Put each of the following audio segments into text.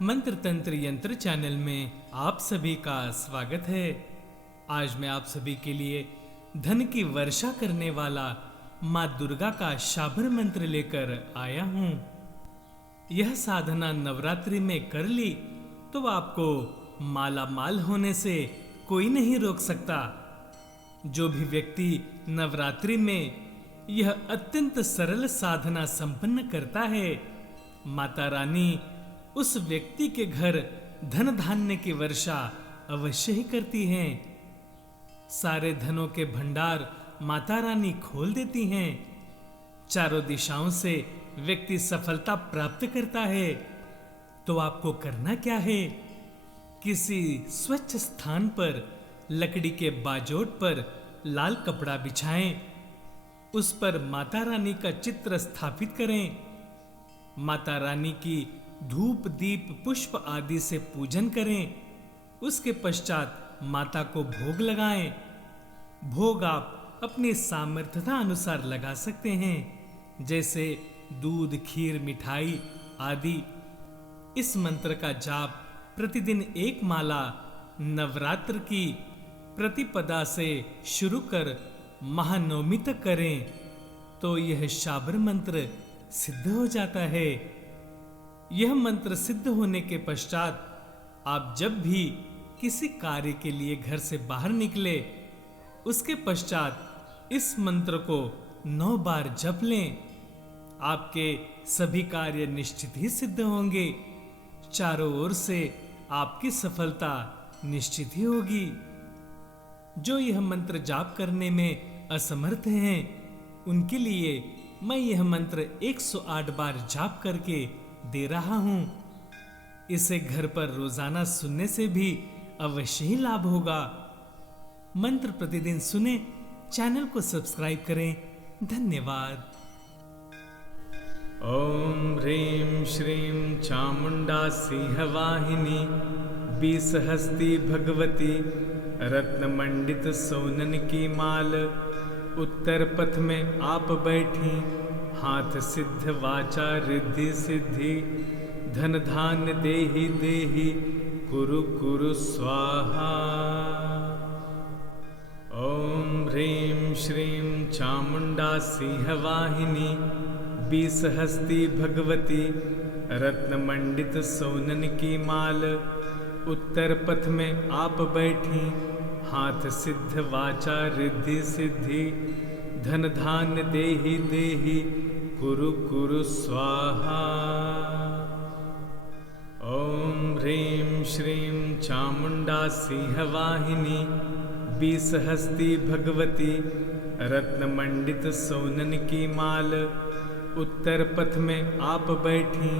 मंत्र तंत्र यंत्र चैनल में आप सभी का स्वागत है। आज मैं आप सभी के लिए धन की वर्षा करने वाला माँ दुर्गा का शाबर मंत्र लेकर आया हूँ। यह साधना नवरात्रि में कर ली तो आपको माला माल होने से कोई नहीं रोक सकता। जो भी व्यक्ति नवरात्रि में यह अत्यंत सरल साधना संपन्न करता है, माता रानी उस व्यक्ति के घर धन धान्य की वर्षा अवश्य ही करती हैं। सारे धनों के भंडार माता रानी खोल देती हैं। चारों दिशाओं से व्यक्ति सफलता प्राप्त करता है। तो आपको करना क्या है? किसी स्वच्छ स्थान पर लकड़ी के बाजोट पर लाल कपड़ा बिछाएं। उस पर माता रानी का चित्र स्थापित करें। माता रानी की धूप दीप पुष्प आदि से पूजन करें। उसके पश्चात माता को भोग लगाएं। भोग आप अपनी सामर्थ्यता अनुसार लगा सकते हैं, जैसे दूध, खीर, मिठाई आदि। इस मंत्र का जाप प्रतिदिन एक माला नवरात्र की प्रतिपदा से शुरू कर महानवमी तक करें तो यह शाबर मंत्र सिद्ध हो जाता है। यह मंत्र सिद्ध होने के पश्चात आप जब भी किसी कार्य के लिए घर से बाहर निकले, उसके पश्चात इस मंत्र को 9 बार जप लें। आपके सभी कार्य निश्चित ही सिद्ध होंगे। चारों ओर से आपकी सफलता निश्चित ही होगी। जो यह मंत्र जाप करने में असमर्थ हैं, उनके लिए मैं यह मंत्र 108 बार जाप करके दे रहा हूं। इसे घर पर रोजाना सुनने से भी अवश्य ही लाभ होगा। मंत्र प्रतिदिन सुने, चैनल को सब्सक्राइब करें। धन्यवाद। ओम ह्रीं श्रीं चामुंडा सिंहवाहिनी 20 हस्ती भगवती रत्नमंडित सोनन की माल। उत्तर पथ में आप बैठी, हाथ सिद्ध वाचा रिद्धि सिद्धि। धन धान्य देहि देहि कुरु कुरु स्वाहा। ओम ह्रीं श्रीं चामुंडा सिंहवाहिनी 20 हस्ती भगवती रत्नमंडित सोनन की माल। उत्तर पथ में आप बैठी, हाथ सिद्ध वाचा रिद्धि सिद्धि। धन धान्य देहि देहि कुरु कुरु स्वाहा। ओम ह्रीं श्रीं चामुंडा सिंहवाहिनी 20 हस्ती भगवती रत्नमंडित सोनन की माल। उत्तर पथ में आप बैठी,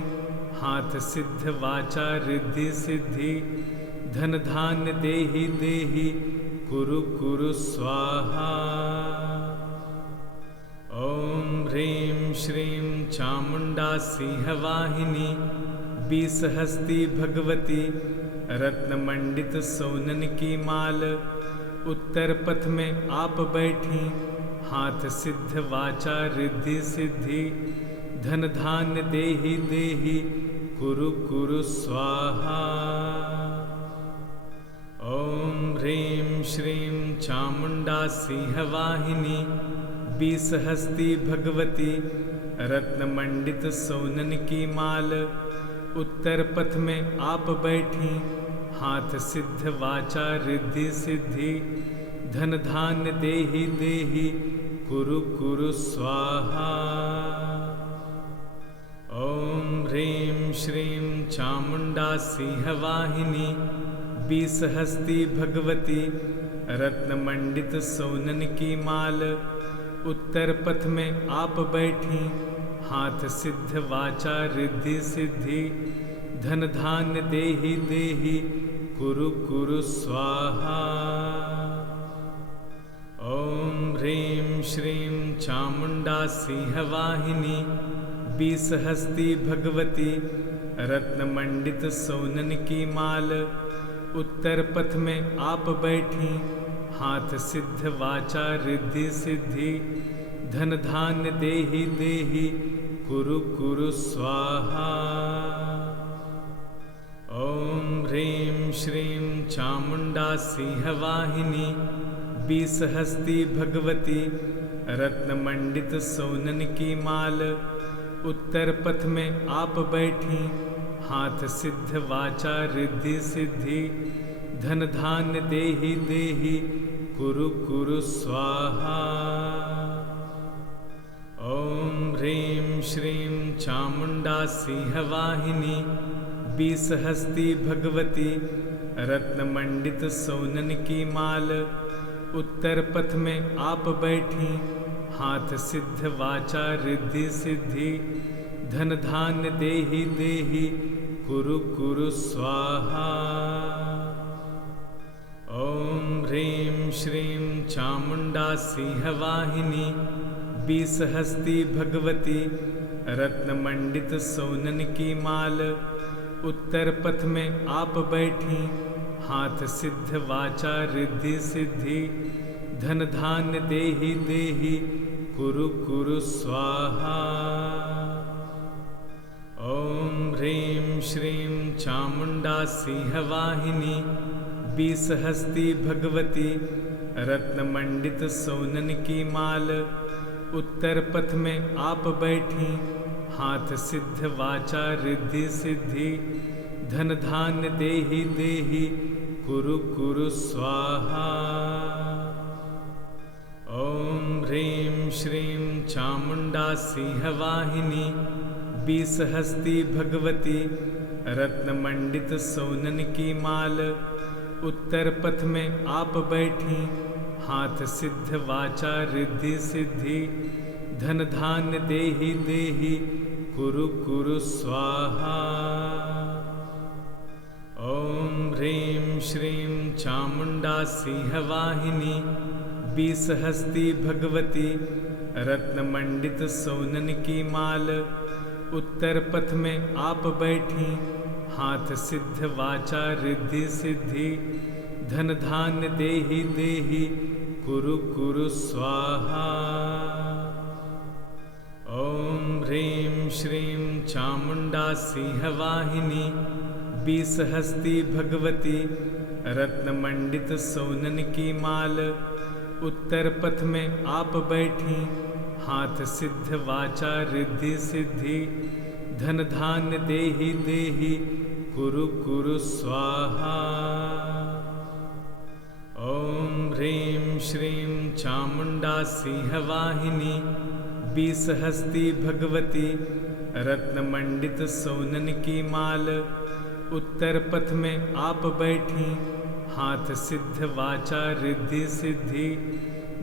हाथ सिद्ध वाचा रिद्धि सिद्धि। धन धान्य देहि देहि कुरु कुरु स्वाहा। ओम ह्रीं श्रीं चामुंडा सिंहवाहिनी 20 हस्ती भगवती रत्नमंडित सोनन की माल। उत्तर पथ में आप बैठी, हाथ सिद्ध वाचा रिद्धि सिद्धि। धन धान्य देहि देहि कुरु कुरु स्वाहा। ओम ह्रीं श्रीं चामुंडा सिंहवाहिनी 20 हस्ती भगवती रत्नमंडित सोनन की माल। उत्तर पथ में आप बैठी, हाथ सिद्ध वाचा रिद्धि सिद्धि। धन धान्य देहि देहि कुरु कुरु स्वाहा। ओम ह्रीं श्रीं चामुंडा सिंहवाहिनी 20 हस्ती भगवती रत्नमंडित सोनन की माल। उत्तर पथ में आप बैठी, हाथ सिद्ध वाचा रिद्धि सिद्धि। धन धान्य देहि देहि कुरु कुरु स्वाहा। ओम ह्रीं श्रीं चामुंडा सिंहवाहिनी 20 हस्ती भगवती रत्नमंडित सोनन की माल। उत्तर पथ में आप बैठी, हाथ सिद्ध वाचा रिद्धि सिद्धि। धन धान्य देहि देहि कुरु कुरु स्वाहा। चामुंडा सिंहवाहिनी बीसहस्ती भगवती रत्नमंडित सोनन की माल। उत्तर पथ में आप बैठी हाथ सिद्ध वाचा रिद्धि सिद्धि। धन धान्य देहि देहि कुरु कुरु स्वाहा। ओम ह्रीं श्रीं चामुंडा सिंहवाहिनी बीसहस्ती भगवती रत्नमंडित सोनन की माल। उत्तर पथ में आप बैठी हाथ सिद्ध वाचा रिद्धि सिद्धि। धन धान्य देहि देहि कुरु कुरु स्वाहा। ओम ह्रीं श्रीं चामुंडा सिंहवाहिनी बीसहस्ती भगवती रत्नमंडित सोनन की माल। उत्तर पथ में आप बैठी हाथ सिद्ध वाचा रिद्धि सिद्धि। धन धान्य देहि देहि कुरु कुरु स्वाहा। ओम ह्रीं श्रीं चामुंडा सिंहवाहिनी बीसहस्ती भगवती रत्नमंडित सोनन की माल। उत्तर पथ में आप बैठी हाथ सिद्ध वाचा रिद्धि सिद्धि। धन धान्य देहि देहि कुरु कुरु स्वाहा। ओम ह्रीं श्रीं चामुंडा सिंहवाहिनी बीसहस्ती भगवती रत्नमंडित सोनन की माल। उत्तर पथ में आप बैठी हाथ सिद्ध वाचा रिद्धि सिद्धि। धन धान्य देहि देहि कुरु कुरु स्वाहा। ओम ह्रीं श्रीं चामुंडा सिंहवाहिनी बीसहस्ती भगवती रत्नमंडित सोनन की माल। उत्तर पथ में आप बैठी हाथ सिद्ध वाचा रिद्धि सिद्धि। धन धान्य देहि देहि कुरु कुरु स्वाहा। ओम ह्रीं श्रीं चामुंडा सिंहवाहिनी बीसहस्ती भगवती रत्नमंडित सोनन की माल। उत्तर पथ में आप बैठी हाथ सिद्ध वाचा रिद्धि सिद्धि। धन धान्य देहि देहि कुरु कुरु स्वाहा। ओम ह्रीं श्रीं चामुंडा सिंहवाहिनी बीसहस्ती भगवती रत्नमंडित सोनन की माल। उत्तर पथ में आप बैठी हाथ सिद्ध वाचा रिद्धि सिद्धि।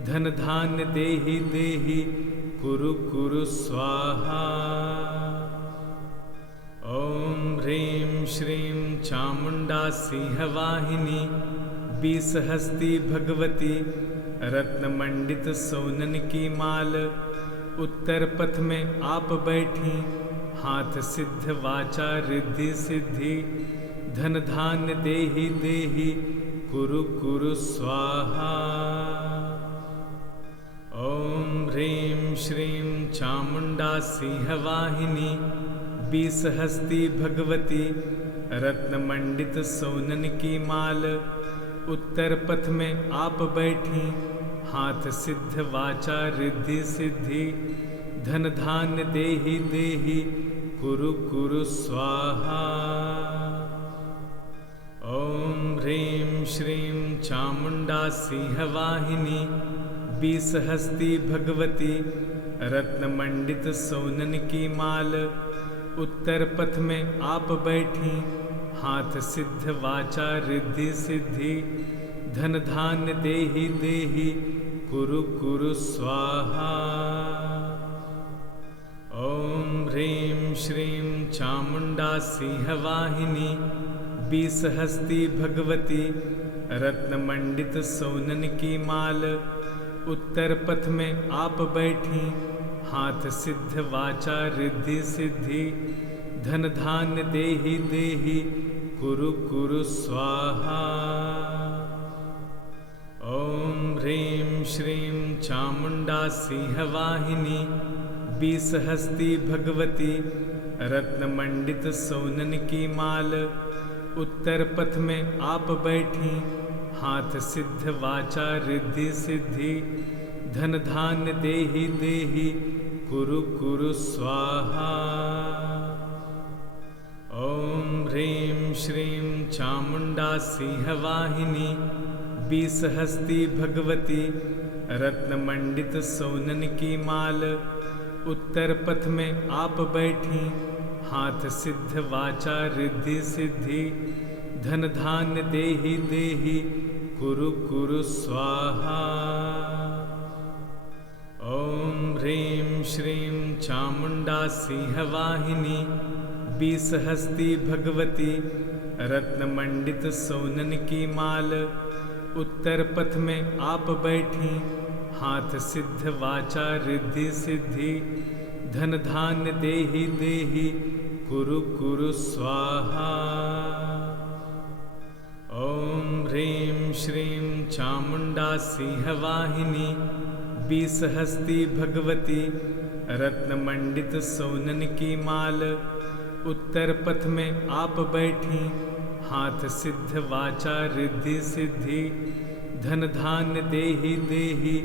धन धान्य देहि देहि कुरु कुरु स्वाहा। ओम ह्रीं श्रीं चामुंडा सिंहवाहिनी बीसहस्ती भगवती रत्नमंडित सोनन की माल। उत्तर पथ में आप बैठी हाथ सिद्ध वाचा रिद्धि सिद्धि। धन धान्य देहि देहि कुरु कुरु स्वाहा। ओम ह्रीं श्रीं चामुंडा सिंहवाहिनी बीसहस्ती भगवती रत्नमंडित सोनन की माल। उत्तर पथ में आप बैठी हाथ सिद्ध वाचा रिद्धि सिद्धि। धन धान्य देहि देहि कुरु कुरु स्वाहा। ओम ह्रीं श्रीं चामुंडा सिंहवाहिनी बीसहस्ती भगवती रत्नमंडित सोनन की माल। उत्तर पथ में आप बैठी हाथ सिद्ध वाचा रिद्धि सिद्धि। धन धान्य देहि देहि कुरु कुरु स्वाहा। ओम ह्रीं श्रीं चामुंडा सिंहवाहिनी बीसहस्ती भगवती रत्नमंडित सोनन की माल। उत्तर पथ में आप बैठी हाथ सिद्ध वाचा रिद्धि सिद्धि। धन धान्य देहि देहि कुरु कुरु स्वाहा। ओम ह्रीं श्रीं चामुंडा सिंहवाहिनी बीसहस्ती भगवती रत्नमंडित सोनन की माल। उत्तर पथ में आप बैठी, हाथ सिद्ध वाचा रिद्धि सिद्धि, धन धान्य देहि देहि, कुरु कुरु स्वाहा। ओम ह्रीं श्रीं चामुंडा सिंहवाहिनी, 20 हस्ती भगवती, रत्नमंडित सोनन की माल, उत्तर पथ में आप बैठी, हाथ सिद्ध वाचा रिद्धि सिद्धि, धन धान्य देहि देहि, कुरु कुरु स्वाहा। ओम ह्रीं श्रीं चामुंडा सिंहवाहिनी, 20 हस्ती भगवती, रत्नमंडित सोनन की माल, उत्तर पथ में आप बैठी, हाथ सिद्ध वाचा रिद्धि सिद्धि, धन धान्य देहि देहि, कुरु कुरु स्वाहा। ओम ह्रीं श्रीं चामुंडा सिंहवाहिनी, 20 हस्ती भगवती, रत्नमंडित सोनन की माल, उत्तर पथ में आप बैठी, हाथ सिद्ध वाचा रिद्धि सिद्धि, धन धान्य देहि देहि,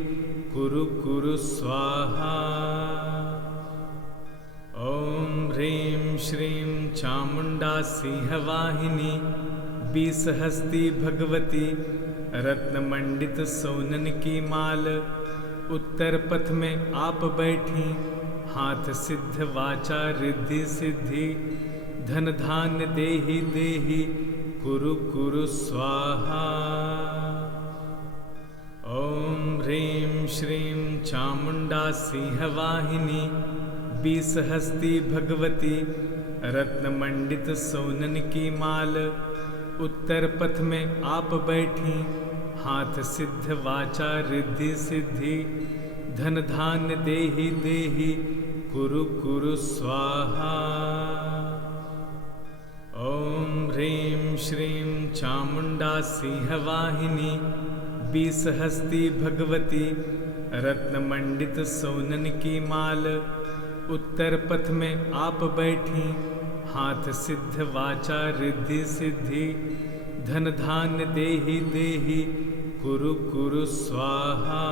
कुरु कुरु स्वाहा। ओम ह्रीं श्रीं चामुंडा सिंहवाहिनी, 20 हस्ती भगवती, रत्नमंडित सोनन की माल, उत्तर पथ में आप बैठी, हाथ सिद्ध वाचा रिद्धि सिद्धि, धन धान्य देहि देहि, कुरु कुरु स्वाहा। ओम ह्रीं श्रीं चामुंडा सिंहवाहिनी, 20 हस्ती भगवती, रत्नमंडित सोनन की माल, उत्तर पथ में आप बैठी, हाथ सिद्ध वाचा रिद्धि सिद्धि, धन धान्य देहि देहि, कुरु कुरु स्वाहा। ओम ह्रीं श्रीं चामुंडा सिंहवाहिनी, 20 हस्ती भगवती, रत्नमंडित सोनन की माल, उत्तर पथ में आप बैठी, हाथ सिद्ध वाचा रिद्धि सिद्धि, धन धान्य देहि देहि, कुरु कुरु स्वाहा।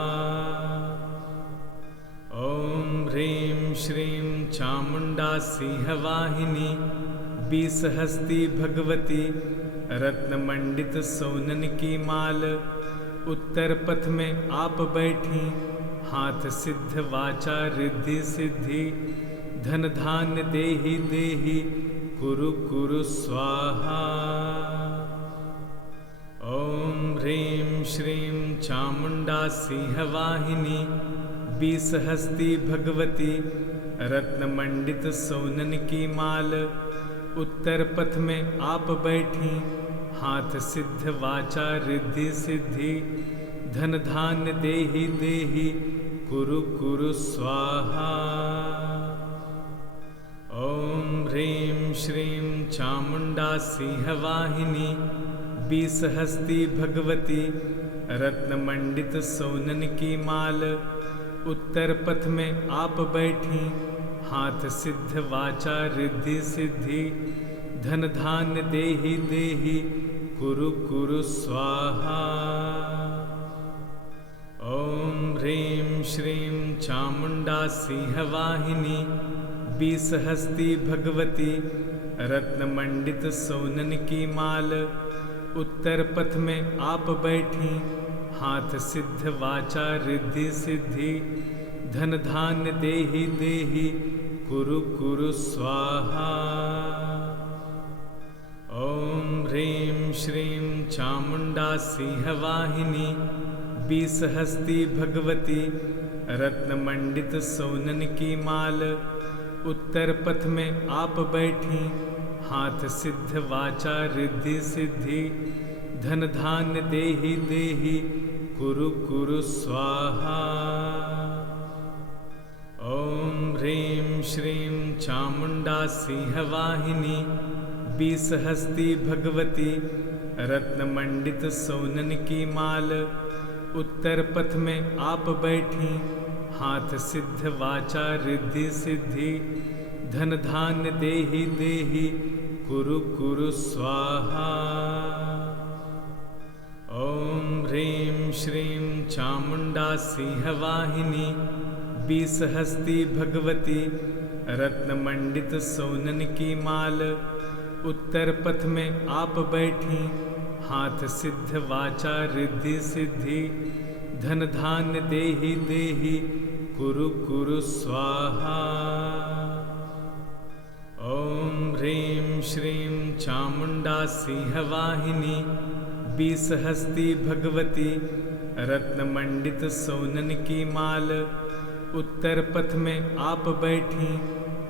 ओम ह्रीं श्रीं चामुंडा सिंहवाहिनी, 20 हस्ती भगवती, रत्नमंडित सोनन की माल, उत्तर पथ में आप बैठी, हाथ सिद्ध वाचा रिद्धि सिद्धि, धन धान्य देहि देहि, कुरु कुरु स्वाहा। ओम ह्रीं श्रीं चामुंडा सिंहवाहिनी, 20 हस्ती भगवती, रत्नमंडित सोनन की माल, उत्तर पथ में आप बैठी, हाथ सिद्ध वाचा रिद्धि सिद्धि, धन धान्य देहि देहि, कुरु कुरु स्वाहा। ओम ह्रीं श्रीं चामुंडा सिंहवाहिनी, 20 हस्ती भगवती, रत्नमंडित सोनन की माल, उत्तर पथ में आप बैठी, हाथ सिद्ध वाचा रिद्धि सिद्धि, धन धान्य देहि देहि, कुरु कुरु स्वाहा। ओम ह्रीं श्रीं चामुंडा सिंहवाहिनी, 20 हस्ती भगवती, रत्नमंडित सोनन की माल, उत्तर पथ में आप बैठी, हाथ सिद्ध वाचा रिद्धि सिद्धि, धन धान्य देहि देहि, कुरु कुरु स्वाहा। ओम ह्रीं श्रीं चामुंडा सिंहवाहिनी, 20 हस्ती भगवती, रत्नमंडित सोनन की माल, उत्तर पथ में आप बैठी, हाथ सिद्ध वाचा रिद्धि सिद्धि, धन धान्य देहि देहि, कुरु कुरु स्वाहा। ओम ह्रीं श्रीं चामुंडा सिंहवाहिनी, 20 हस्ती भगवती, रत्नमंडित सोनन की माल, उत्तर पथ में आप बैठी, हाथ सिद्ध वाचा रिद्धि सिद्धि, धन धान्य देहि देहि, कुरु कुरु स्वाहा। ॐ ह्रीं श्रीं चामुण्डा सिंहवाहिनी बीसहस्ती भगवती रत्नमंडित सोनन की माल। उत्तर पथ में आप बैठी, हाथ सिद्ध वाचा रिद्धि सिद्धि। धन धान्य देहि देहि, कुरु कुरु स्वाहा। ॐ ह्रीं श्रीं चामुण्डा सिंहवाहिनी बीसहस्ती भगवती रत्नमंडित सोनन की माल। उत्तर पथ में आप बैठी,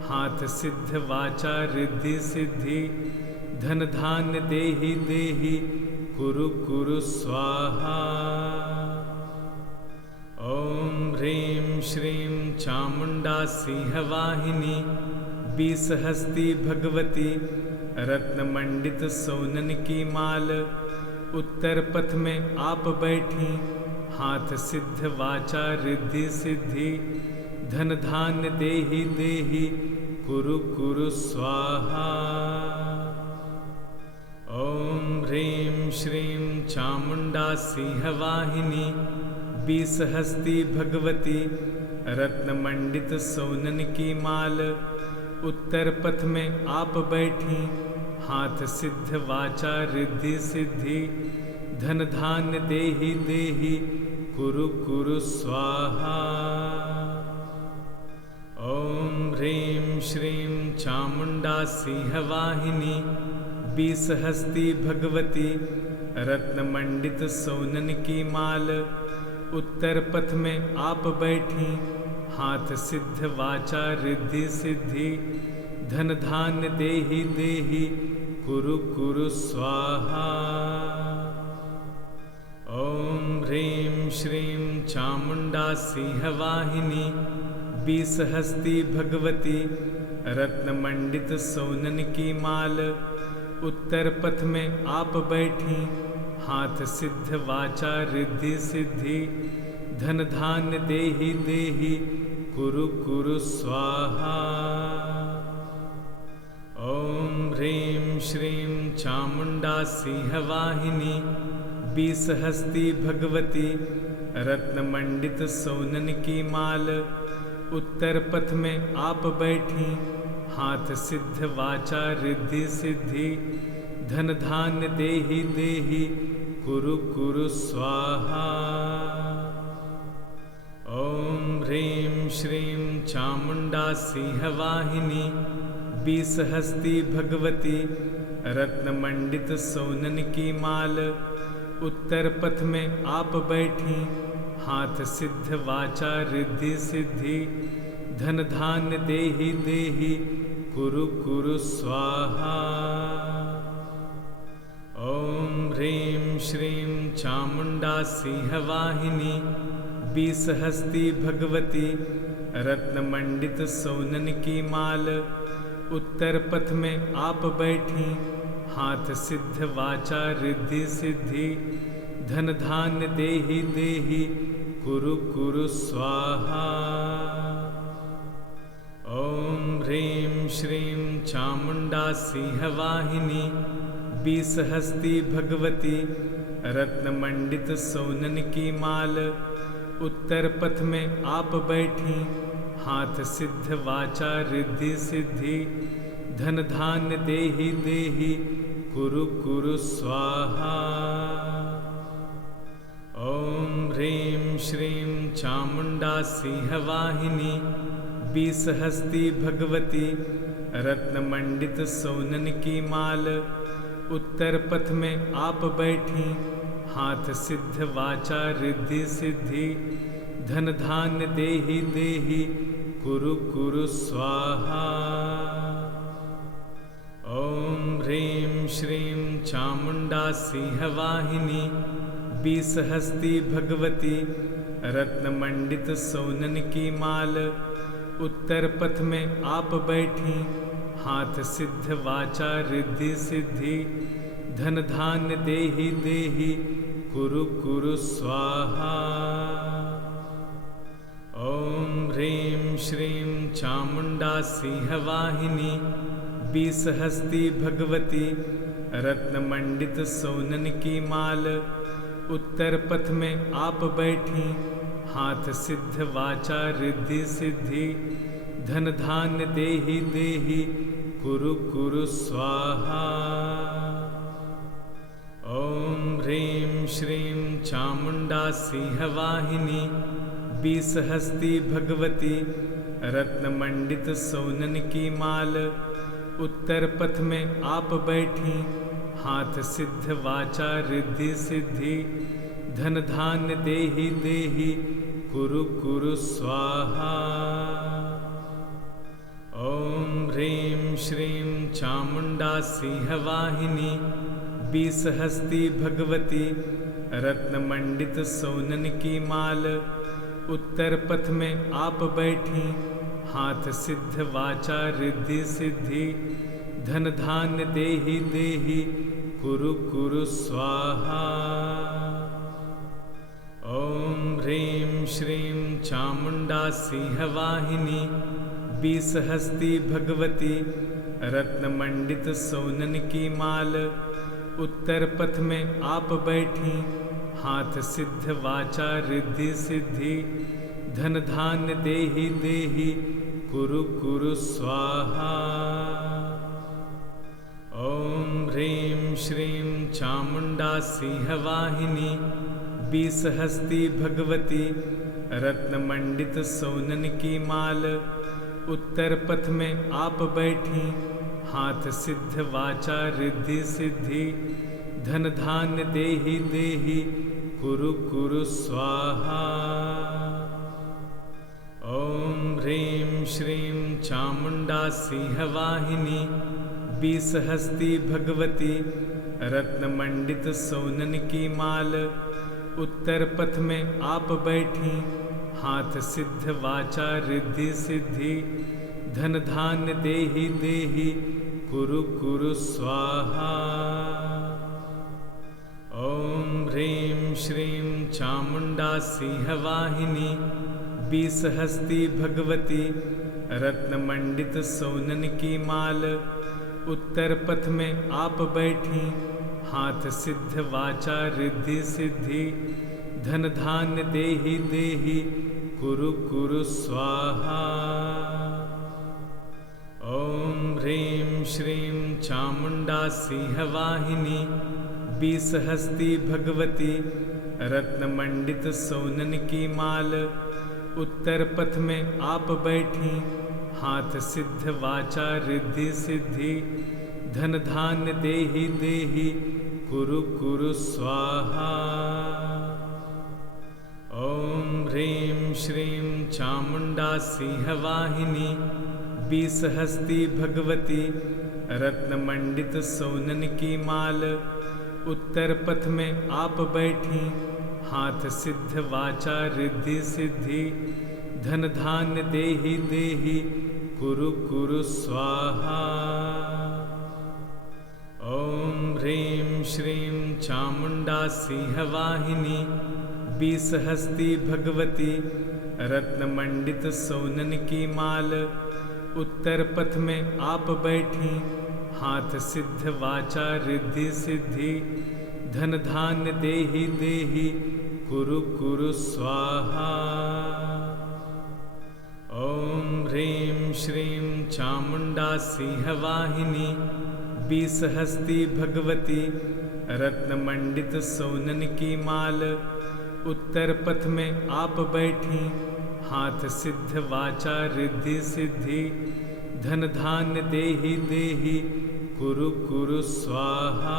हाथ सिद्ध वाचा रिद्धि सिद्धि। धन धान्य देहि देहि, कुरु कुरु स्वाहा। ॐ ह्रीं श्रीं चामुण्डा सिंहवाहिनी बीसहस्ती भगवती रत्नमंडित सोनन की माल। उत्तर पथ में आप बैठी, हाथ सिद्ध वाचा रिद्धि सिद्धि। धन धान्य देहि देहि, कुरु कुरु स्वाहा। ॐ ह्रीं श्रीं चामुण्डा सिंहवाहिनी बीसहस्ती भगवती रत्नमंडित सोनन की माल। उत्तर पथ में आप बैठी, हाथ सिद्ध वाचा रिद्धि सिद्धि। धन धान्य देहि देहि, कुरु कुरु स्वाहा। ॐ ह्रीं श्रीं चामुण्डा सिंहवाहिनी बीसहस्ती भगवती रत्नमंडित सोनन की माल। उत्तर पथ में आप बैठी, हाथ सिद्ध वाचा रिद्धि सिद्धि। धन धान्य देहि देहि, कुरु कुरु स्वाहा। ॐ ह्रीं श्रीं चामुण्डा सिंहवाहिनी बीसहस्ती भगवती रत्नमंडित सोनन की माल। उत्तर पथ में आप बैठी, हाथ सिद्ध वाचा रिद्धि सिद्धि। धन धान्य देहि देहि, कुरु कुरु स्वाहा। ॐ ह्रीं श्रीं चामुण्डा सिंहवाहिनी बीसहस्ती भगवती रत्नमंडित सोनन की माल। उत्तर पथ में आप बैठी, हाथ सिद्ध वाचा रिद्धि सिद्धि। धन धान्य देहि देहि, कुरु कुरु स्वाहा। ॐ ह्रीं श्रीं चामुण्डा सिंहवाहिनी बीसहस्ती भगवती रत्नमंडित सोनन की माल। उत्तर पथ में आप बैठी, हाथ सिद्ध वाचा रिद्धि सिद्धि। धन धान्य देहि देहि, कुरु कुरु स्वाहा। ॐ ह्रीं श्रीं चामुण्डा सिंहवाहिनी बीसहस्ती भगवती रत्नमंडित सोनन की माल। उत्तर पथ में आप बैठी, हाथ सिद्ध वाचा रिद्धि सिद्धि। धन धान्य देहि देहि, कुरु कुरु स्वाहा। ॐ ह्रीं श्रीं चामुण्डा सिंहवाहिनी बीसहस्ती भगवती रत्नमंडित सोनन की माल। उत्तर पथ में आप बैठी, हाथ सिद्ध वाचा रिद्धि सिद्धि। धन धान्य देहि देहि, कुरु कुरु स्वाहा। ॐ ह्रीं श्रीं चामुण्डा सिंहवाहिनी बीसहस्ती भगवती रत्नमंडित सोनन की माल। उत्तर पथ में आप बैठी, हाथ सिद्ध वाचा रिद्धि सिद्धि। धन धान्य देहि देहि, कुरु कुरु स्वाहा। ॐ ह्रीं श्रीं चामुण्डा सिंहवाहिनी बीसहस्ती भगवती रत्नमंडित सोनन की माल। उत्तर पथ में आप बैठी, हाथ सिद्ध वाचा रिद्धि सिद्धि। धन धान्य देहि देहि, कुरु कुरु स्वाहा। ॐ ह्रीं श्रीं चामुण्डा सिंहवाहिनी बीस हस्ती भगवती रत्न मंडित सोनन की माल। उत्तर पथ में आप बैठी हाथ सिद्ध वाचा रिद्धि सिद्धि। धन धान्य देहि देहि कुरु कुरु स्वाहा। ओम ह्रीं श्रीं चामुंडा सिंहवाहिनी बीस हस्ती भगवती रत्न मंडित सोनन की माल। उत्तर पथ में आप बैठी हाथ सिद्ध वाचा रिद्धि सिद्धि। धन धान्य देहि देहि कुरु कुरु स्वाहा। ओम ह्रीं श्रीं चामुंडा सिंहवाहिनी बीस हस्ती भगवती रत्न मंडित सोनन की माल। उत्तर पथ में आप बैठी हाथ सिद्ध वाचा रिद्धि सिद्धि। धन धान्य देहि देहि कुरु कुरु स्वाहा। ओम ह्रीं श्रीं चामुंडा सिंहवाहिनी बीस हस्ती भगवती रत्न मंडित सोनन की माल। उत्तर पथ में आप बैठी हाथ सिद्ध वाचा रिद्धि सिद्धि। धन धान्य देहि देहि कुरु कुरु स्वाहा। ओम ह्रीं श्रीं चामुंडा सिंहवाहिनी बीस हस्ती भगवती रत्न मंडित सोनन की माल। उत्तर पथ में आप बैठी हाथ सिद्ध वाचा रिद्धि सिद्धि। धन धान्य देहि देहि कुरु कुरु स्वाहा। ओम ह्रीं श्रीं चामुंडा सिंहवाहिनी बीस हस्ती भगवती रत्न मंडित सोनन की माल। उत्तर पथ में आप बैठी हाथ सिद्ध वाचा रिद्धि सिद्धि। धन धान्य देहि देहि कुरु कुरु स्वाहा। ओम ह्रीं श्रीं चामुंडा सिंहवाहिनी बीस हस्ती भगवती रत्न मंडित सोनन की माल। उत्तर पथ में आप बैठी हाथ सिद्ध वाचा रिद्धि सिद्धि। धन धान्य देहि देहि कुरु कुरु स्वाहा। ओम ह्रीं श्रीं चामुंडा सिंहवाहिनी बीस हस्ती भगवती रत्न मंडित सोनन की माल। उत्तर पथ में आप बैठी हाथ सिद्ध वाचा रिद्धि सिद्धि। धन धान्य देहि देहि कुरु कुरु स्वाहा। ओम ह्रीं श्रीं चामुंडा सिंहवाहिनी बीस हस्ती भगवती रत्न मंडित सोनन की माल। उत्तर पथ में आप बैठी हाथ सिद्ध वाचा रिद्धि सिद्धि। धन धान्य देहि देहि कुरु कुरु स्वाहा। ओम ह्रीं श्रीं चामुंडा सिंहवाहिनी बीस हस्ती भगवती रत्न मंडित सोनन की माल। उत्तर पथ में आप बैठी हाथ सिद्ध वाचा रिद्धि सिद्धि। धन धान्य देहि देहि कुरु कुरु स्वाहा। ओम ह्रीं श्रीं चामुंडा सिंहवाहिनी बीस हस्ती भगवती रत्न मंडित सोनन की माल। उत्तर पथ में आप बैठी हाथ सिद्ध वाचा रिद्धि सिद्धि। धन धान्य देहि देहि कुरु कुरु स्वाहा।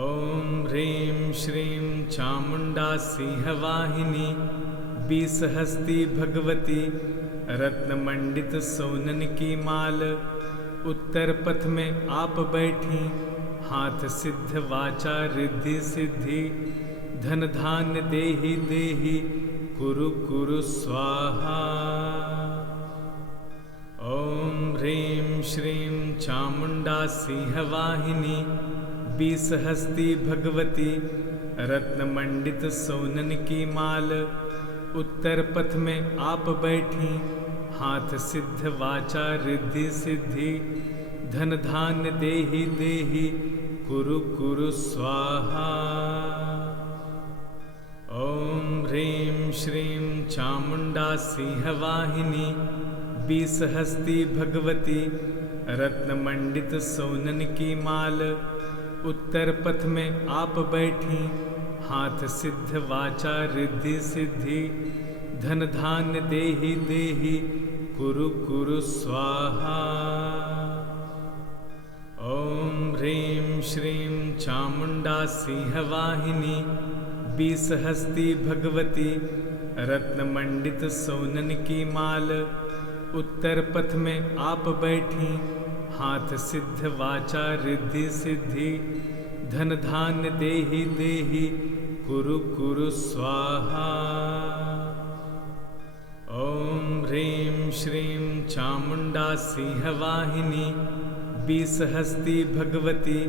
ओम ह्रीं श्रीं चामुंडा सिंहवाहिनी बीस हस्ती भगवती रत्न मंडित सोनन की माल। उत्तर पथ में आप बैठी हाथ सिद्ध वाचा रिद्धि सिद्धि। धन धान्य देहि देहि कुरु कुरु स्वाहा। ओम ह्रीं श्रीं चामुंडा सिंहवाहिनी बीस हस्ती भगवती रत्न मंडित सोनन की माल। उत्तर पथ में आप बैठी हाथ सिद्ध वाचा रिद्धि सिद्धि धन धान्य देहि देहि कुरु कुरु स्वाहा। ओम ह्रीं श्रीं चामुंडा सिंहवाहिनी बीसहस्ती भगवती रत्नमंडित सोनन की माल उत्तर पथ में आप बैठी हाथ सिद्ध वाचा रिद्धि सिद्धि धन धान्य देहि देहि कुरु कुरु स्वाहा। ओम ह्रीं श्रीं चामुंडा सिंहवाहिनी बीसहस्ती भगवती रत्नमंडित सोनन की माल उत्तर पथ में आप बैठी हाथ सिद्ध वाचा रिद्धि सिद्धि धन धान्य देहि देहि कुरु कुरु स्वाहा। ओम ह्रीं श्रीं चामुंडा सिंहवाहिनी बीसहस्ती भगवती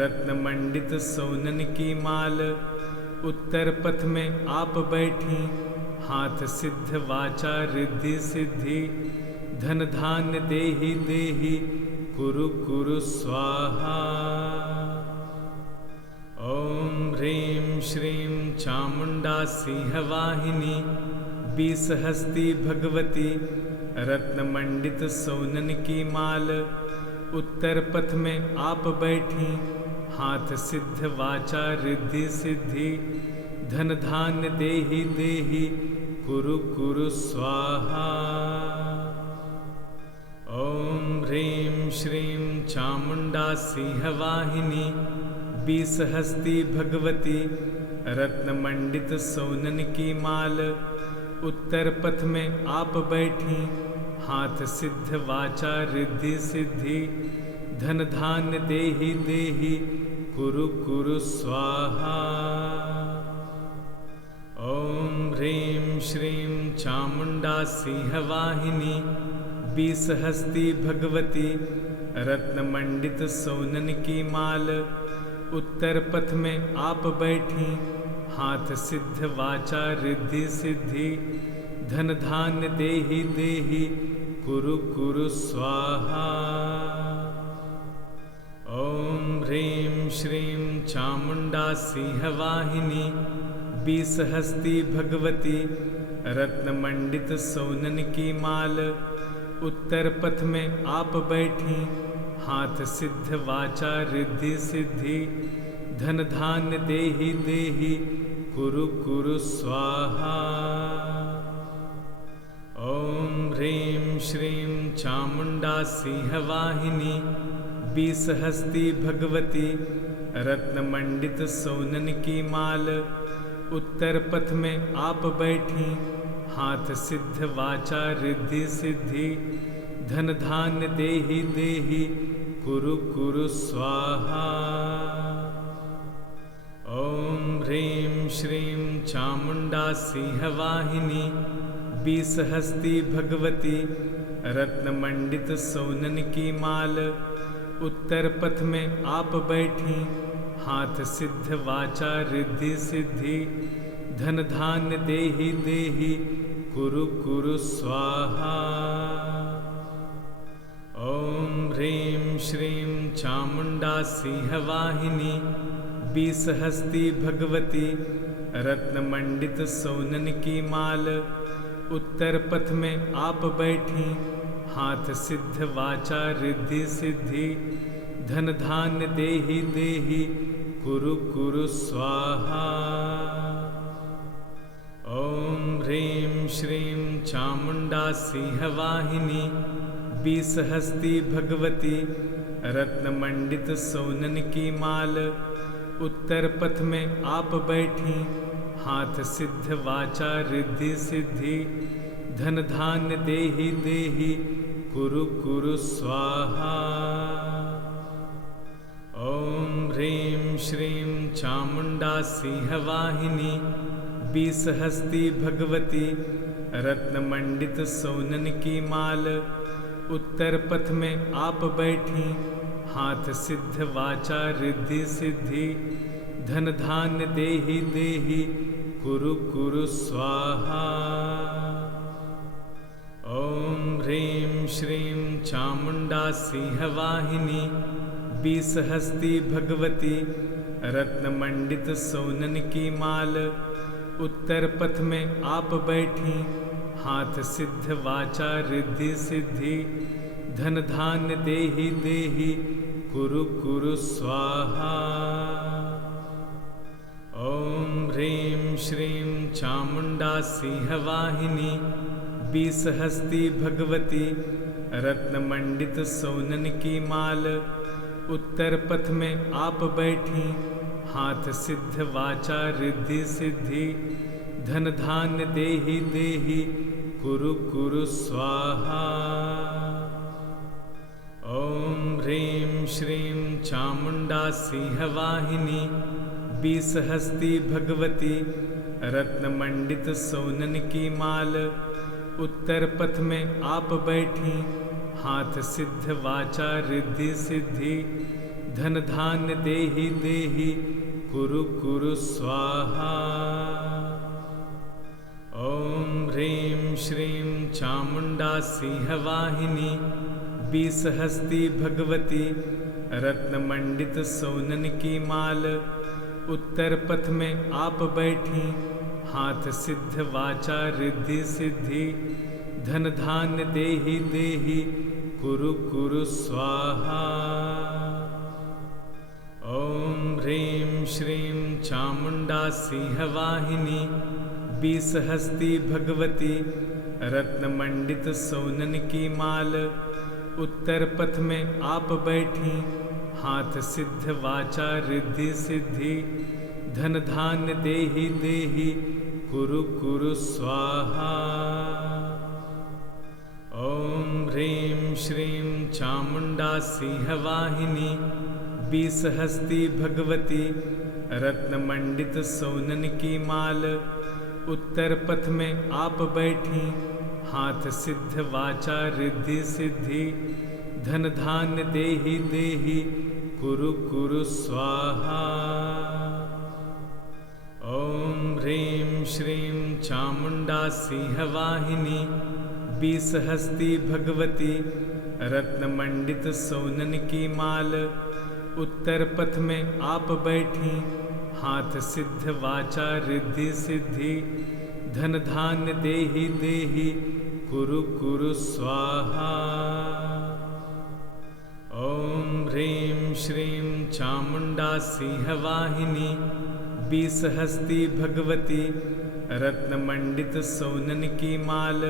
रत्नमंडित सोनन की माल उत्तर पथ में आप बैठी हाथ सिद्ध वाचा रिद्धि सिद्धि धन धान्य देहि देहि कुरु कुरु स्वाहा। ओम ह्रीं श्रीं चामुंडा सिंहवाहिनी बीसहस्ती भगवती रत्नमंडित सोनन की माल उत्तर पथ में आप बैठी हाथ सिद्ध वाचा रिद्धि सिद्धि धन धान्य देहि देहि कुरु कुरु स्वाहा। ओम ह्रीं श्रीं चामुंडा सिंहवाहिनी बीसहस्ती भगवती रत्नमंडित सोनन की माल उत्तर पथ में आप बैठी हाथ सिद्ध वाचा रिद्धि सिद्धि धन धान्य देहि देहि कुरु कुरु स्वाहा। ओम ह्रीं श्रीं चामुंडा सिंहवाहिनी बीसहस्ती भगवती रत्नमंडित सोनन की माल उत्तर पथ में आप बैठी हाथ सिद्ध वाचा रिद्धि सिद्धि धन धान्य देहि देहि कुरु कुरु स्वाहा। ओम ह्रीं श्रीं चामुंडा सिंहवाहिनी बीसहस्ती भगवती रत्नमंडित सोनन की माल उत्तर पथ में आप बैठी हाथ सिद्ध वाचा रिद्धि सिद्धि धन धान्य देहि देहि कुरु कुरु स्वाहा। ओम ह्रीं श्रीं चामुंडा सिंहवाहिनी बीसहस्ती भगवती रत्नमंडित सोनन की माल उत्तर पथ में आप बैठी हाथ सिद्ध वाचा रिद्धि सिद्धि धन धान्य देहि देहि कुरु कुरु स्वाहा। ओम ह्रीं श्रीं चामुंडा सिंहवाहिनी बीसहस्ती भगवती रत्नमंडित सोनन की माल उत्तर पथ में आप बैठी हाथ सिद्ध वाचा रिद्धि सिद्धि धन धान्य देहि देहि कुरु कुरु स्वाहा। ओम ह्रीं श्रीं चामुंडा सिंहवाहिनी बीसहस्ती भगवती रत्नमंडित सोनन की माल उत्तर पथ में आप बैठी हाथ सिद्ध वाचा रिद्धि सिद्धि धन धान्य देहि देहि कुरु कुरु स्वाहा। ओम ह्रीं श्रीं चामुंडा सिंहवाहिनी बीसहस्ती भगवती रत्नमंडित सोनन की माल उत्तर पथ में आप बैठी हाथ सिद्ध वाचा रिद्धि सिद्धि धन धान्य देहि देहि कुरु कुरु स्वाहा। ओम ह्रीं श्रीं चामुंडा सिंहवाहिनी बीसहस्ती भगवती रत्नमंडित सोनन की माल उत्तर पथ में आप बैठी हाथ सिद्ध वाचा रिद्धि सिद्धि धन धान्य देहि देहि कुरु कुरु स्वाहा। ओम ह्रीं श्रीं चामुण्डा सिंहवाहिनी 20 हस्ती भगवती रत्नमंडित सोनन की माल उत्तर पथ में आप बैठी हाथ सिद्ध वाचा रिद्धि सिद्धि धन धान्य देहि देहि कुरु कुरु स्वाहा। ओम ह्रीं श्रीं चामुण्डा सिंहवाहिनी 20 हस्ती भगवती रत्नमंडित सोनन की माल उत्तर पथ में आप बैठी हाथ सिद्ध वाचा रिद्धि सिद्धि धन धान्य देहि देहि कुरु कुरु स्वाहा। ओम ह्रीं श्रीं चामुण्डा सिंहवाहिनी 20 हस्ती भगवती रत्नमंडित सोनन की माल उत्तर पथ में आप बैठी हाथ सिद्ध वाचा रिद्धि सिद्धि धन धान्य देहि देहि कुरु कुरु स्वाहा। ओम ह्रीं श्रीं चामुण्डा सिंहवाहिनी 20 हस्ती भगवती रत्नमंडित सोनन की माल उत्तर पथ में आप बैठी हाथ सिद्ध वाचा रिद्धि सिद्धि धन धान्य देहि देहि कुरु कुरु स्वाहा। ओम ह्रीं श्रीं चामुण्डा सिंहवाहिनी 20 हस्ती भगवती रत्नमंडित सोनन की माल उत्तर पथ में आप बैठी हाथ सिद्ध वाचा रिद्धि सिद्धि धन धान्य देहि देहि कुरु कुरु स्वाहा। ओम ह्रीं श्रीं चामुण्डा सिंहवाहिनी 20 हस्ती भगवती रत्नमंडित सोनन की माल उत्तर पथ में आप बैठी हाथ सिद्ध वाचा रिद्धि सिद्धि धन धान्य देहि देहि कुरु कुरु स्वाहा। ओम ह्रीं श्रीं चामुण्डा सिंहवाहिनी 20 हस्ती भगवती रत्नमंडित सोनन की माल उत्तर पथ में आप बैठी हाथ सिद्ध वाचा रिद्धि सिद्धि धन धान्य देहि देहि कुरु कुरु स्वाहा। ओम ह्रीं श्रीं चामुण्डा सिंहवाहिनी 20 हस्ती भगवती रत्नमंडित सोनन की माल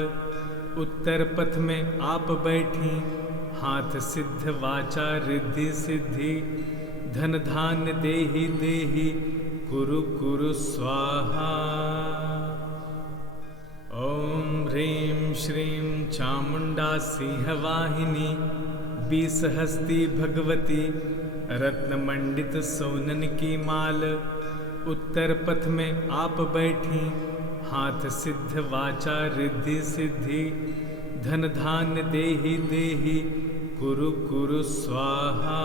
उत्तर पथ में आप बैठी हाथ सिद्ध वाचा रिद्धि सिद्धि धन धान्य देहि देहि कुरु कुरु स्वाहा। ओम ह्रीं श्रीं चामुण्डा सिंहवाहिनी 20 हस्ती भगवती रत्नमंडित सोनन की माल उत्तर पथ में आप बैठी हाथ सिद्ध वाचा रिद्धि सिद्धि धन धान्य देहि देहि कुरु कुरु स्वाहा।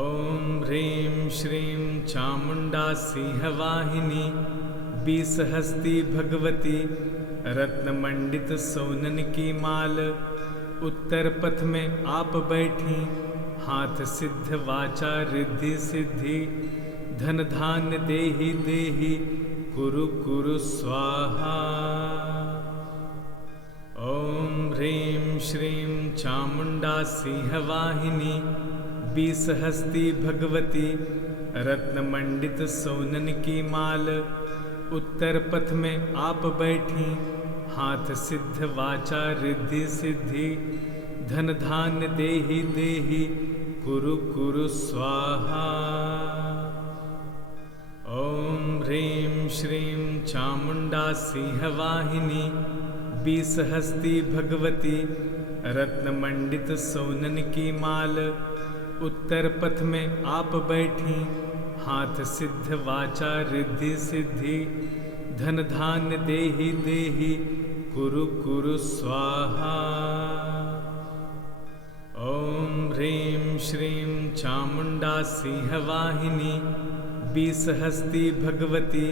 ओम ह्रीं श्रीं चामुण्डा सिंहवाहिनी 20 हस्ती भगवती रत्नमंडित सोनन की माल उत्तर पथ में आप बैठी हाथ सिद्ध वाचा रिद्धि सिद्धि धन धान्य देहि देहि कुरु कुरु स्वाहा। ओम ह्रीं श्रीं चामुण्डा सिंहवाहिनी 20 हस्ती भगवती रत्नमंडित सोनन की माल उत्तर पथ में आप बैठी हाथ सिद्ध वाचा रिद्धि सिद्धि धन धान्य देहि देहि कुरु कुरु स्वाहा। ओम ह्रीं श्रीं चामुण्डा सिंहवाहिनी 20 हस्ती भगवती रत्नमंडित सोनन की माल उत्तर पथ में आप बैठी हाथ सिद्ध वाचा रिद्धि सिद्धि धन धान्य देहि देहि कुरु कुरु स्वाहा। ओम ह्रीं श्रीं चामुण्डा सिंहवाहिनी 20 हस्ती भगवती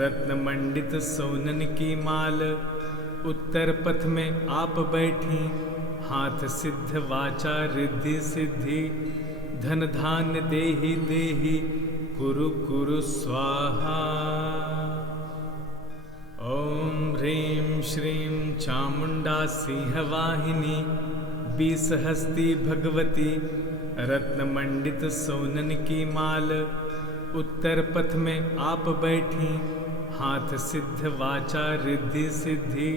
रत्नमंडित सोनन की माल उत्तर पथ में आप बैठी, हाथ सिद्ध वाचा रिद्धि सिद्धि, धन धान्य देहि देहि कुरु कुरु स्वाहा। ओम ह्रीं श्रीं चामुंडा सिंहवाहिनी, 20 हस्ती भगवती, रत्नमंडित सोनन की माल, उत्तर पथ में आप बैठी, हाथ सिद्ध वाचा रिद्धि सिद्धि,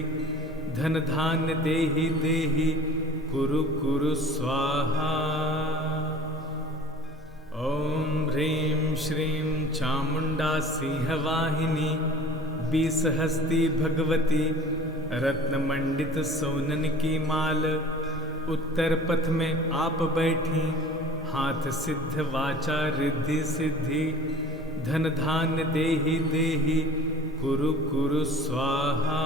धन धान्य देहि देहि कुरु कुरु स्वाहा। ओम ह्रीं श्रीं चामुंडा सिंहवाहिनी, 20 हस्ती भगवती, रत्नमंडित सोनन की माल, उत्तर पथ में आप बैठी, हाथ सिद्ध वाचा रिद्धि सिद्धि, धन धान्य देहि देहि कुरु कुरु स्वाहा।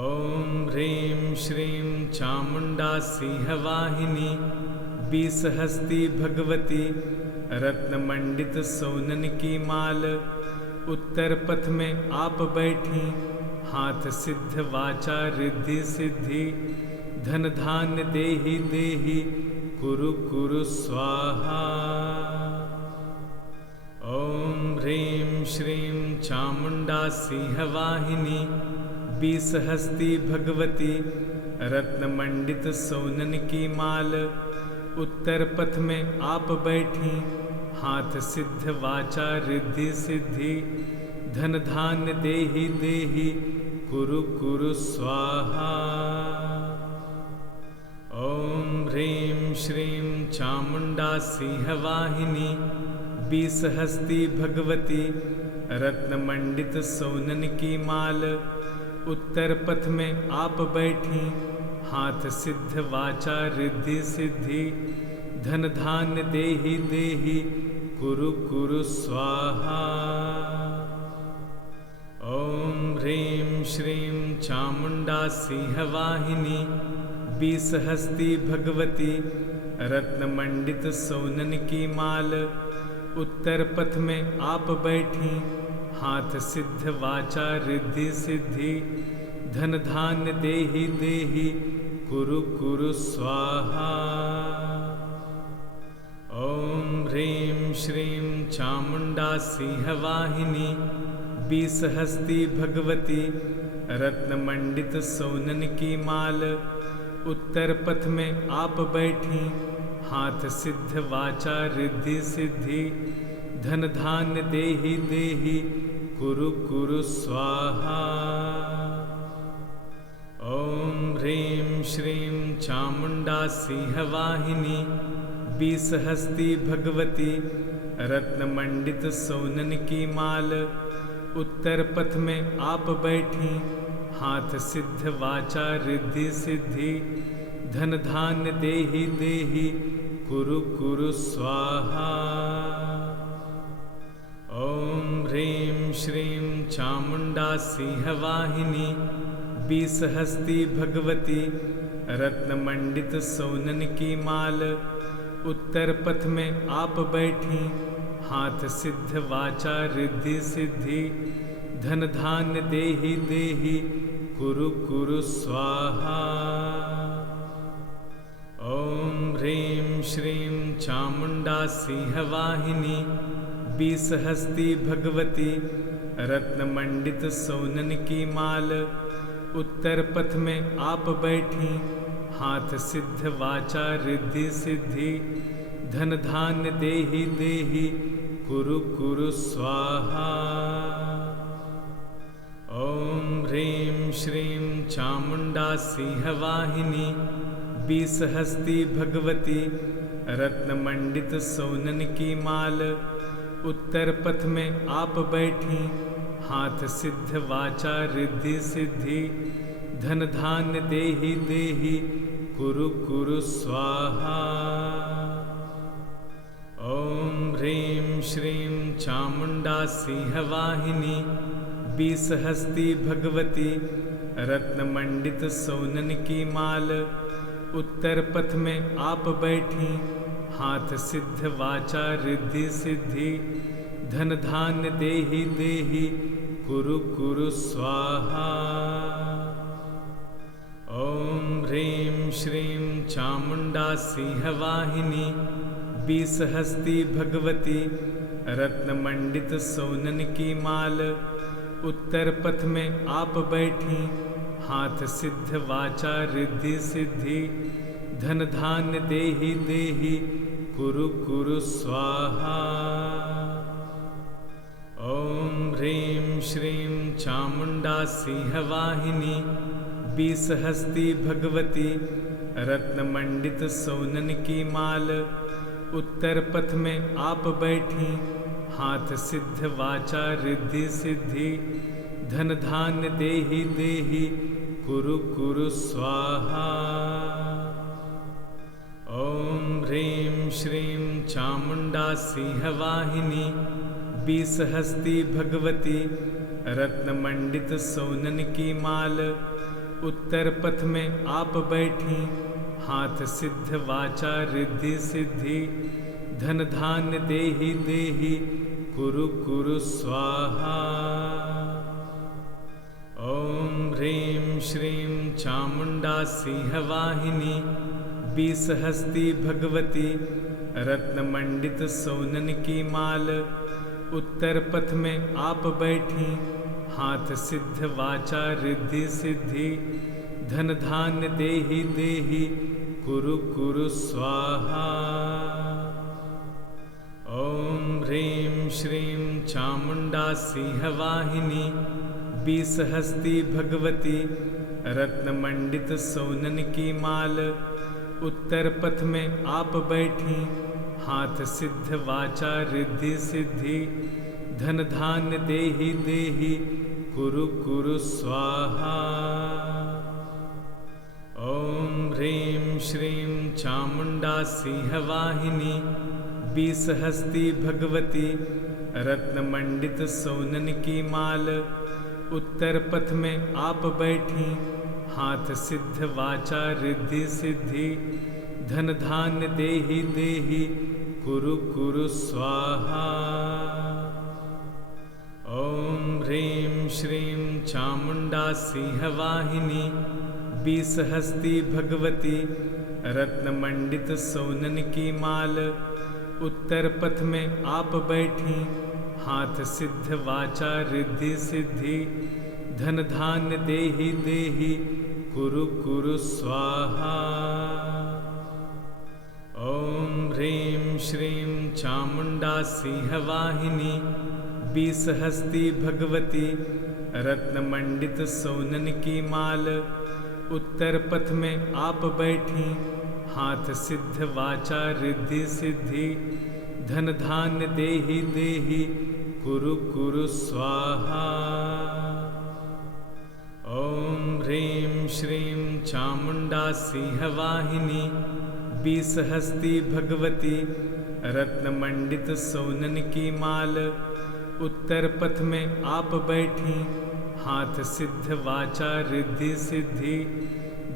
ओम ह्रीं श्रीं चामुंडा सिंहवाहिनी, 20 हस्ती भगवती, रत्नमंडित सोनन की माल, उत्तर पथ में आप बैठी, हाथ सिद्ध वाचा रिद्धि सिद्धि, धन धान्य देहि देहि कुरु कुरु स्वाहा। ओम ह्रीं श्रीं चामुंडा सिंहवाहिनी, 20 हस्ती भगवती, रत्नमंडित सोनन की माल, उत्तर पथ में आप बैठी, हाथ सिद्ध वाचा रिद्धि सिद्धि, धन धान्य देहि देहि कुरु कुरु स्वाहा। ओम ह्रीं श्रीं चामुंडा सिंहवाहिनी, 20 हस्ती भगवती, रत्नमंडित सोनन की माल, उत्तर पथ में आप बैठी, हाथ सिद्ध वाचा रिद्धि सिद्धि, धन धान्य देहि देहि कुरु कुरु स्वाहा। ओम ह्रीं श्रीं चामुंडा सिंहवाहिनी, 20 हस्ती भगवती, रत्नमंडित सोनन की माल, उत्तर पथ में आप बैठी, हाथ सिद्ध वाचा रिद्धि सिद्धि, धन धान्य देहि देहि कुरु कुरु स्वाहा। ओम ह्रीं श्रीं चामुंडा सिंहवाहिनी, 20 हस्ती भगवती, रत्नमंडित सोनन की माल, उत्तर पथ में आप बैठी, हाथ सिद्ध वाचा रिद्धि सिद्धि, धन धान्य देहि देहि कुरु कुरु स्वाहा। ओम ह्रीं श्रीं चामुंडा सिंहवाहिनी, 20 हस्ती भगवती, रत्नमंडित सोनन की माल, उत्तर पथ में आप बैठी, हाथ सिद्ध वाचा रिद्धि सिद्धि, धन धान्य देहि देहि कुरु कुरु स्वाहा। ओम ह्रीं श्रीं चामुंडा सिंहवाहिनी, 20 हस्ती भगवती, रत्नमंडित सोनन की माल, उत्तर पथ में आप बैठी, हाथ सिद्ध वाचा रिद्धि सिद्धि, धन धान्य देहि देहि कुरु कुरु स्वाहा। ओम ह्रीं श्रीं चामुंडा सिंहवाहिनी, 20 हस्ती भगवती, रत्नमंडित सोनन की माल, उत्तर पथ में आप बैठी, हाथ सिद्ध वाचा रिद्धि सिद्धि, धन धान्य देहि देहि कुरु कुरु स्वाहा। ओम ह्रीं श्रीं चामुंडा सिंहवाहिनी, 20 हस्ती भगवती, रत्नमंडित सोनन की माल, उत्तर पथ में आप बैठी, हाथ सिद्ध वाचा रिद्धि सिद्धि, धन धान्य देहि देहि कुरु कुरु स्वाहा। ओम ह्रीं श्रीं चामुंडा सिंहवाहिनी, 20 हस्ती भगवती, रत्नमंडित सोनन की माल, उत्तर पथ में आप बैठी, हाथ सिद्ध वाचा रिद्धि सिद्धि, धन धान्य देहि देहि कुरु कुरु स्वाहा। ॐ ह्रीं श्रीं चामुण्डा सिंहवाहिनी 20 हस्ती भगवती रत्नमंडित सोनन की माल उत्तर पथ में आप बैठी हाथ सिद्ध वाचा रिद्धि सिद्धि धन धान्य देहि देहि कुरु कुरु स्वाहा। ॐ ह्रीं श्रीं चामुण्डा सिंहवाहिनी 20 हस्ती भगवती रत्नमंडित सोनन की माल उत्तर पथ में आप बैठी हाथ सिद्ध वाचा रिद्धि सिद्धि धन धान्य देहि देहि कुरु कुरु स्वाहा। ॐ ह्रीं श्रीं चामुण्डा सिंहवाहिनी 20 हस्ती भगवती रत्नमंडित सोनन की माल उत्तर पथ में आप बैठी हाथ सिद्ध वाचा रिद्धि सिद्धि धन धान्य देहि देहि कुरु कुरु स्वाहा। ॐ ह्रीं श्रीं चामुण्डा सिंहवाहिनी 20 हस्ती भगवती रत्नमंडित सोनन की माल उत्तर पथ में आप बैठी हाथ सिद्ध वाचा रिद्धि सिद्धि धन धान्य देहि देहि कुरु कुरु स्वाहा। ॐ ह्रीं श्रीं चामुण्डा सिंहवाहिनी 20 हस्ती भगवती रत्नमंडित सोनन की माल उत्तर पथ में आप बैठी हाथ सिद्ध वाचा रिद्धि सिद्धि धन धान्य देहि देहि कुरु कुरु स्वाहा। ॐ ह्रीं श्रीं चामुण्डा सिंहवाहिनी 20 हस्ती भगवती रत्नमंडित सोनन की माल उत्तर पथ में आप बैठी हाथ सिद्ध वाचा रिद्धि सिद्धि धन धान्य देहि देहि कुरु कुरु स्वाहा। ॐ ह्रीं श्रीं चामुण्डा सिंहवाहिनी 20 हस्ती भगवती रत्नमंडित सोनन की माल उत्तर पथ में आप बैठी हाथ सिद्ध वाचा रिद्धि सिद्धि धन धान्य देहि देहि कुरु कुरु स्वाहा। ॐ ह्रीं श्रीं चामुण्डा सिंहवाहिनी 20 हस्ती भगवती रत्नमंडित सोनन की माल उत्तर पथ में आप बैठी हाथ सिद्ध वाचा रिद्धि सिद्धि धन धान्य देहि देहि कुरु कुरु स्वाहा। ॐ ह्रीं श्रीं चामुण्डा सिंहवाहिनी 20 हस्ती भगवती रत्नमंडित सोनन की माल उत्तर पथ में आप बैठी हाथ सिद्ध वाचा रिद्धि सिद्धि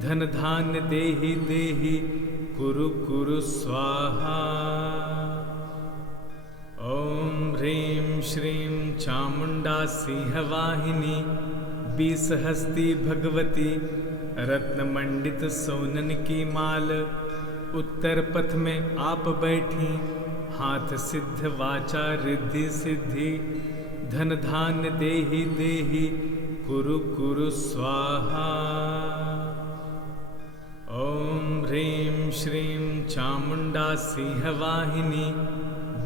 धन धान्य देहि देहि कुरु कुरु स्वाहा। ॐ ह्रीं श्रीं चामुण्डा सिंहवाहिनी 20 हस्ती भगवती रत्नमंडित सोनन की माल उत्तर पथ में आप बैठी हाथ सिद्ध वाचा रिद्धि सिद्धि धन धान्य देहि देहि कुरु कुरु स्वाहा। ॐ ह्रीं श्रीं चामुण्डा सिंहवाहिनी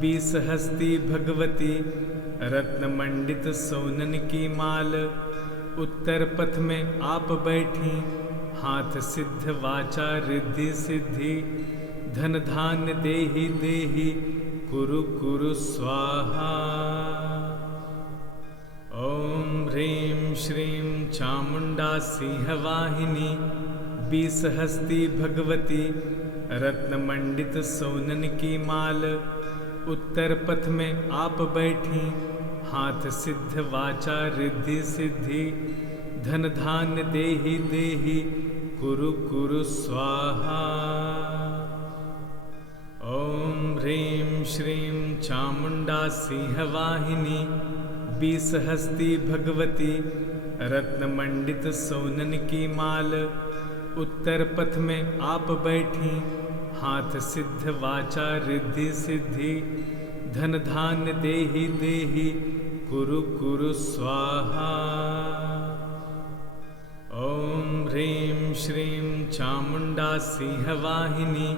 20 हस्ती भगवती रत्नमंडित सोनन की माल उत्तर पथ में आप बैठी हाथ सिद्ध वाचा रिद्धि सिद्धि धन धान्य देहि देहि कुरु कुरु स्वाहा। ॐ ह्रीं श्रीं चामुण्डा सिंहवाहिनी 20 हस्ती भगवती रत्नमंडित सोनन की माल उत्तर पथ में आप बैठी हाथ सिद्ध वाचा रिद्धि सिद्धि धन धान्य देहि देहि कुरु कुरु स्वाहा। ॐ ह्रीं श्रीं चामुण्डा सिंहवाहिनी बीस हस्ती भगवती रत्नमंडित सोनन की माल, उत्तर पथ में आप बैठी, हाथ सिद्ध वाचा रिद्धि सिद्धि, धन धान्य देहि देहि कुरु कुरु स्वाहा। ओम ह्रीं श्रीं चामुंडा सिंहवाहिनी,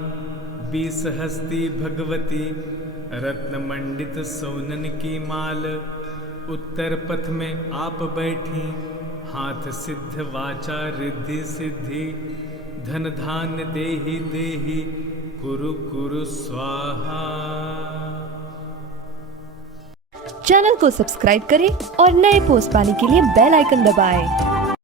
बीस हस्ती भगवती रत्नमंडित सोनन की माल, उत्तर पथ में आप बैठी, हाथ सिद्ध वाचा रिद्धि सिद्धि, धन धान्य देहि देहि कुरु कुरु स्वाहा। चैनल को सब्सक्राइब करें और नए पोस्ट पाने के लिए बेल आइकन दबाएं।